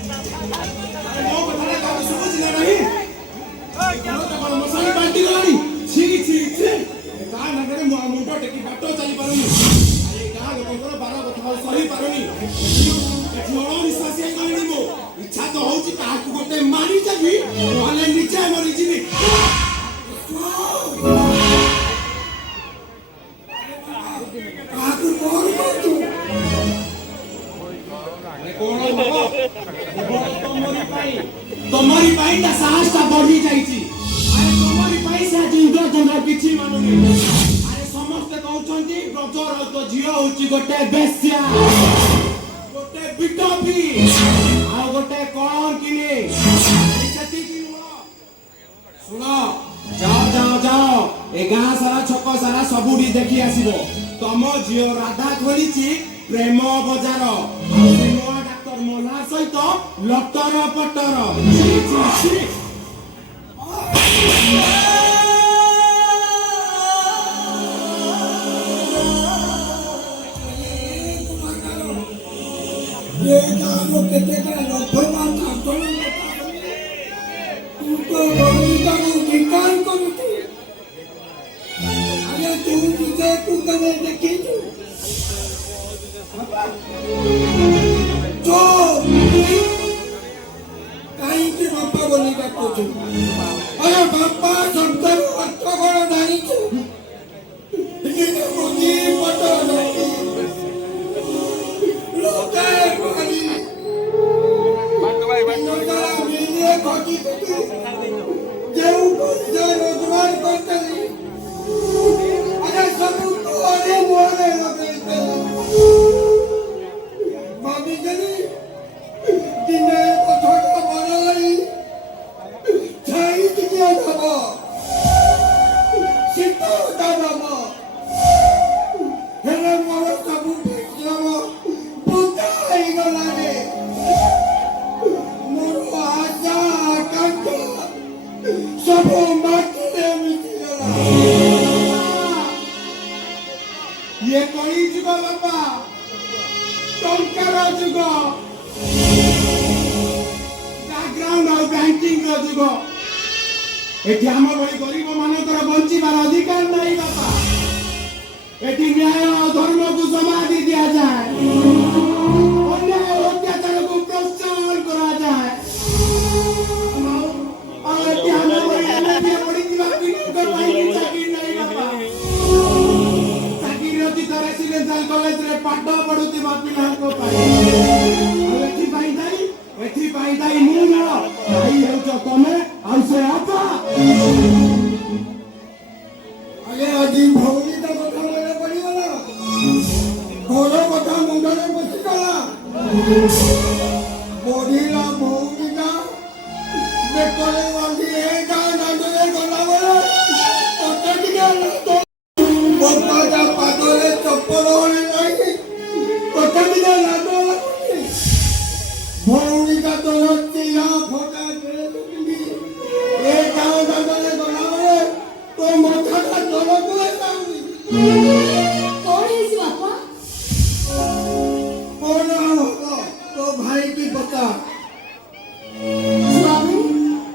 ମୋ କଥାଟା କାହାକୁ ଶୁଭୁଛି ନା ନାହିଁ? ମଶାଣି ବାଣ୍ଟି ଗଲାଣି। ଛି ଛି ଛି, ଗାଁ ନାଟରେ ମୁଣ୍ଡ ଟେକି ବାଟ ଚାଲି ପାରୁନି। ଏ ଗାଁ ଲୋକଙ୍କର ବାର କଥା ଆଉ ସହି ପାରୁନି। ଏଠି ଅଣନିଶ୍ୱାସୀ ହେଇଗଲିଣି ମୁଁ। ଇଚ୍ଛା ତ ହଉଛି କାହାକୁ ଗୋଟେ ମାରି ଯାବି, ନହେଲେ ନିଜେ ମରିଯିବି। କାହାକୁ କଣ କରୁଛୁ? ତମରି ପାଇଁ ତା ସାହସଟା ବଢି ଯାଇଛି। ଆରେ ତମରି ପାଇଁ ସେ ଜିନ୍ଦା ଜଙ୍ଗା କିଛି ମାନୁନି। ଆରେ ସମସ୍ତେ କହୁଛନ୍ତି ବ୍ରଜର ତ ଝିଅ ହଉଛି ଗୋଟେ ବେଶ୍ୟା, ଗୋଟେ ବିଟପି, ଆଉ ଗୋଟେ କଳଙ୍କିନି। ସେତିକି ନୁହଁ, ଶୁଣ, ଯାଅ ଯାଅ ଯାଅ, ଏ ଗାଁ ସାରା ଛକ ସାରା ସବୁଠି ଦେଖି ଆସିବ। ତମ ଝିଅ ରାଧା ଖୋଲିଛି ପ୍ରେମ ବଜାର। ନୂଆ ଡାକ୍ତର ମଲା ସହିତ ଲଟର ପଟର। କେତେଟା ଲଭମାନ ଆନ୍ଦୋଳନ ତୁ ତ ଭୂମିକାକୁ ବିକାର କରୁଛୁ। ଆରେ ତୁ ନିଜକୁ କେବେ ଦେଖିଛୁ? କାହିଁକି ବାପା ବୋଲି ଡାକୁଛୁ? ଆରେ ବାପା ଶବ୍ଦର ଅର୍ଥ କଣ ଜାଣିଛୁ? ଯେଉଁ ପଇସା ରୋଜଗାର କରିଥିଲି, ଆରେ ସବୁ ତୁଆରେ ମୁହଁରେ ଲଗେଇଥିଲି। ଭାବିଥିଲି ଦିନେ କଥାଟା ବଡ଼ ହେଇ ଛାଇ ଟିକେ ଦେବ, ଶୀତଟା ଦେବ। ହେଲେ ମୋର ସବୁ ପରିଶ୍ରମ ବୃଥା ହେଇଗଲା ରେ। ମୋର ଆଶା ଆକାଂକ୍ଷା ସବୁ ମାଟିରେ ମିଶିଗଲା। ଇଏ କଳି ଯୁଗ ବାପା, ଟଙ୍କାର ଯୁଗ, ବ୍ୟାକଗ୍ରାଉଣ୍ଡ ଆଉ ବ୍ୟାଙ୍କିଂର ଯୁଗ। ଏଠି ଆମ ଭଳି ଗରିବ ମାନଙ୍କର ବଞ୍ଚିବାର ଅଧିକାର ନାହିଁ ବାପା। ଏଠି ନ୍ୟାୟ ଧର୍ମକୁ ସମାଧି ଦିଆଯାଏ, ଅନ୍ୟାୟ ଅତ୍ୟାଚାରକୁ ପ୍ରୋତ୍ସାହନ କରାଯାଏ। ଆଉ ଏଠି ଆମ ଭଳି ଏମିତି ପଡ଼ିଥିବା ପିଲାଙ୍କ ପାଇଁ ଚାକିରି ନାହିଁ ବାପା। ଚାକିରି ଅଛି ତ ରେସିଡେନ୍ସିଆଲ କଲେଜରେ ପାଠ ପଢୁଥିବା ପିଲାଙ୍କ ପାଇଁ। ଏଥିପାଇଁ ଦାୟୀ ମୁଁ ନୁହଁ, ଦାୟୀ ହେଉଛ ତମେ ଆଉ ସେ ଆପା। ଆରେ ଆଜି ଭଉଣୀଟା କଥା ମନେ ପଡ଼ିଗଲା, ଘର କଥା ମୁଣ୍ଡରେ ବସିଗଲା। ବଢିଲା ଭଉଣୀଟା ବେକରେ ବାନ୍ଧି ଏ ଗାଁ ଦାଣ୍ଡରେ ଗଲାବେଳେ ତତେ ଟିକେ ବାପାଟା ପାଦରେ ଚପଲ ହଳେ ନାହିଁ, ତତେ ଟିକେ ଲାଜ ଲାଗୁନି? ଭଉଣୀଟା ତୋର ଚିରା ଫଟା ଡ୍ରେସ୍ ପିନ୍ଧି ଏ ଗାଁ ଦାଣ୍ଡରେ ଗଲାବେଳେ ତୋ ମଥାଟା ତଳକୁ ଯାଉନି। କଣ ହେଇଛି ବାପା? କଣ ହବ ତୋ ଭାଇକି ବତା। ସ୍ୱାମୀ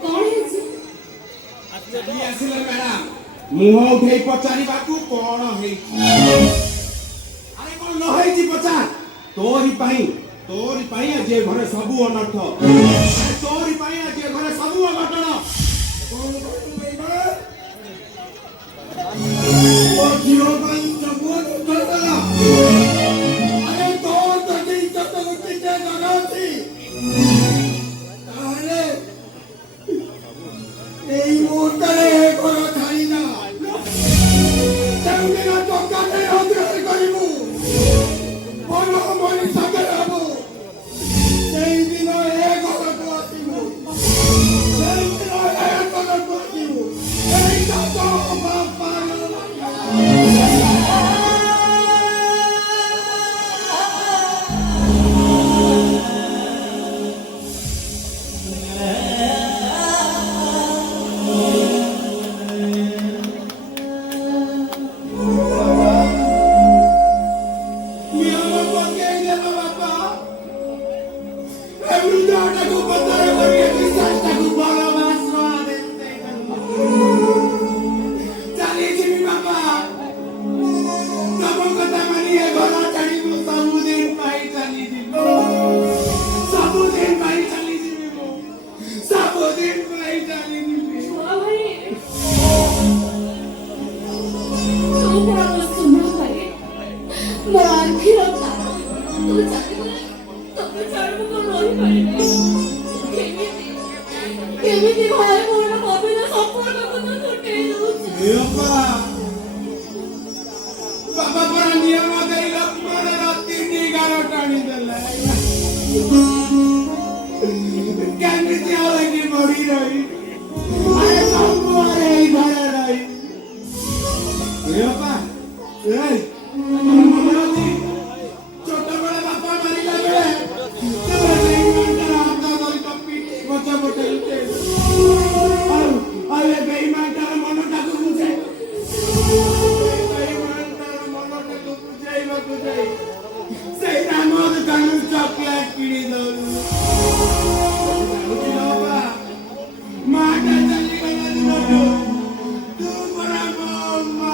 କଣ ହେଇଛି? ଆସିଲେ ମ୍ୟାଡାମ, ମୁହଁ ଉଠେଇ ପଚାରିବାକୁ କଣ ହେଇଛି? ଆରେ କଣ ନ ହେଇଛି ପଚାର। ତୋରି ପାଇଁ ଆଜି ଏ ଘରେ ସବୁ ଅନର୍ଥ। ତୋରି ପାଇଁ ଆଜି ଏ ଘରେ ସବୁ ଅଘଟଣ। କଣ ମୋ ଝିଅ ପାଇଁ ସବୁ ଦୁର୍ଘଟଣା। ଆରେ ତୋ ଯଦି ଇଜ୍ଜତକୁ ଟିକେ ଜାଗା ଅଛି, ତାହେଲେ ଏଇ ମୁହୂର୍ତ୍ତରେ ଏ ଘର ଛାଡ଼ିନା। ଯେଉଁଦିନ ଟଙ୍କାଟେ ରୋଜଗାର କରିବୁ, ଭଲ ମଣିଷଟେ ହବୁ, ସେଇଦିନ ଏ ଘରକୁ ଆସିବୁ। ସେଇଦିନ ଏ ଘରକୁ ଆସିବୁ। ଏଇଟା ତ ବାପାର ହୃଦୟଟାକୁ ପତର କରି ବିଶ୍ୱାସଟାକୁ ବଳବାସ ଚାଲିଯିବି ବାପା। ତମ କଥା ମାନି ଏ ଘର ଛାଡ଼ି ମୁଁ ସବୁଦିନ ପାଇଁ ଚାଲିଯିବି। ସବୁଦିନ ପାଇଁ ଚାଲିଯିବି ମୁଁ। ସବୁଦିନ ପାଇଁ ଚାଲିଯିବି। ଛୁଆ ଭାଇ ତୁ କଣ ମୋ ସୁନା ଭାଇ ମୋର ଆଖିର ତାରା ତୁ ଚାଲିଗଲେ ତମେ ଛାଡ଼ିବୁ କଣ ରହିପାରିବି କେମିତି ଭାଇ ମୋର ପବିତ୍ର ସମ୍ପର୍କକୁ ତ ତୁଟେଇ ଦଉଛି। ବାପା ପରା ନିୟମ ଦେଇ ଲକ୍ଷ୍ମଣର 3 ଗାର ଟାଣିଦେଲେ। କେମିତି ଆଉ ଏଠି ମରି ରହି ଆରେ ସବୁଆରେ ଏଇ ଘରେ ରହି ବାପା ମନେ ଅଛି ଛୋଟବେଳେ ବାପା ମାରିଲା ବେଳେ ତେବେ ସେଇ ମାଙ୍କର ହାତ ଧରି ତ ପିଠି ପଛ ପଟେ ଆଉ ଏ ବେଇମାନଟାର ମନଟାକୁ ବୁଝେ ବେଇମାନଟାର ମନଟାକୁ ବୁଝେଇବାକୁ ଯାଇ ସେଇ ରାମ ଦୋକାନରୁ ଚକଲେଟ କିଣି ଦଉଛୁ। ବାପା ମାଟା ଚାଲିଗଲା ଦିନଠୁ ତୁ ପରା ମୋ ମା।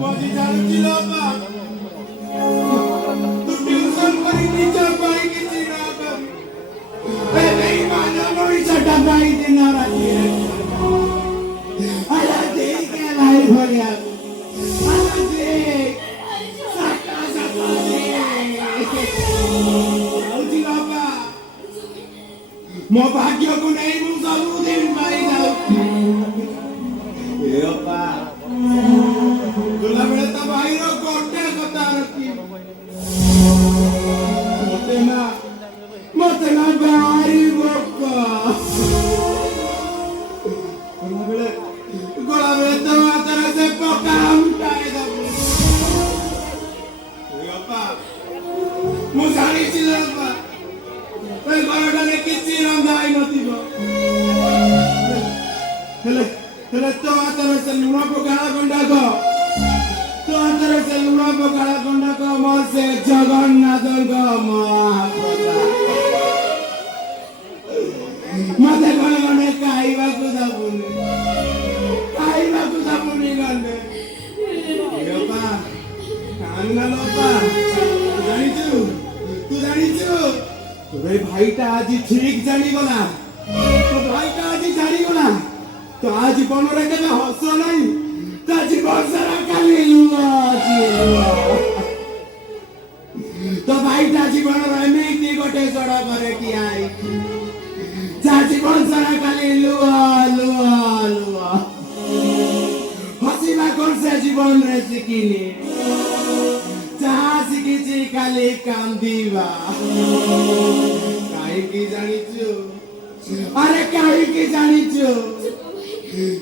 ମଜି ଜାଣୁଛି ବାପା ତୁ ଟ୍ୟୁସନ କରି ନିଜ ପାଇଁ କିଛି ନ କରି ଏବେ ମାନ ମଣିଷଟା ପାଇଁ ଦିନ ରାତି ଆଲା ଦେଇକେ ଭାଇ ଭଳିଆ ଆଲା ଦେ ସାକା ସାକା ଦେ ଯାଉଛି ବାପା ମୋ ଭାଗ୍ୟକୁ ନେଇ ମୁଁ ସବୁଦିନ ପାଇଁ ଯାଉଛି। ଏ ବାପା ଗଲାବେଳେ ତା ଭାଇର ଗୋଟେ କଥା ରଖି ମତେ ନା ଭାରି ଭୋକ ଗଲାବେଳେ ତ ହାତରେ ସେ ପକା ଉଠାଇ ଦବୁ। ବାପା ମୁଁ ଜାଣିଛି ବାପା ଏ ଘରଟାରେ କିଛି ରନ୍ଧା ହେଇନଥିବ ହେଲେ ହେଲେ ତୋ ହାତରେ ସେ ଲୁଣ ପକାଳ ଗଣ୍ଡାକ ତୋ ହାତରେ ସେ ଲୁଣ ପକାଳ ଗଣ୍ଡାକ ମୋର ସେ ଜଗନ୍ନାଥଙ୍କ ମତେ କଣ ଗଣ୍ଡେ ଖାଇବାକୁ ଦବୁନି ଗଣ୍ଡେ ବାପା ଜାଣିଛୁ ତୁ ଜାଣିଛୁ ତୋର ଏ ଭାଇଟା ଆଜି ଠିକ ଜାଣିଗଲା ତୋ ଭାଇଟା ଆଜି ଜାଣିଗଲା ତ ଆଜି ଜୀବନରେ କେବେ ହସ ନାହିଁ ତା ଜୀବନ ସାରା ଖାଲି ଲୁହ ଅଛି ତ ଭାଇଟା ଜୀବନର ଏମିତି ଗୋଟେ ସଡ଼କରେ ଠିଆ ହେଇଛି ତା ଜୀବନ ସାରା ଖାଲି ଲୁହ ହସିବା କଣ ସେ ଜୀବନରେ ଶିଖିନି ଯାହା ଶିଖିଛି ଖାଲି କାନ୍ଦିବା କାହିଁକି ଜାଣିଛୁ ଆରେ କାହିଁକି ଜାଣିଛୁ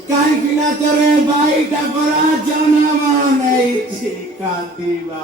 କାହିଁକି ନା ତୋର ଭାଇଟା ପରା ଜନ୍ମ ନେଇଛି କାନ୍ଦିବା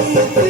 ଏତେ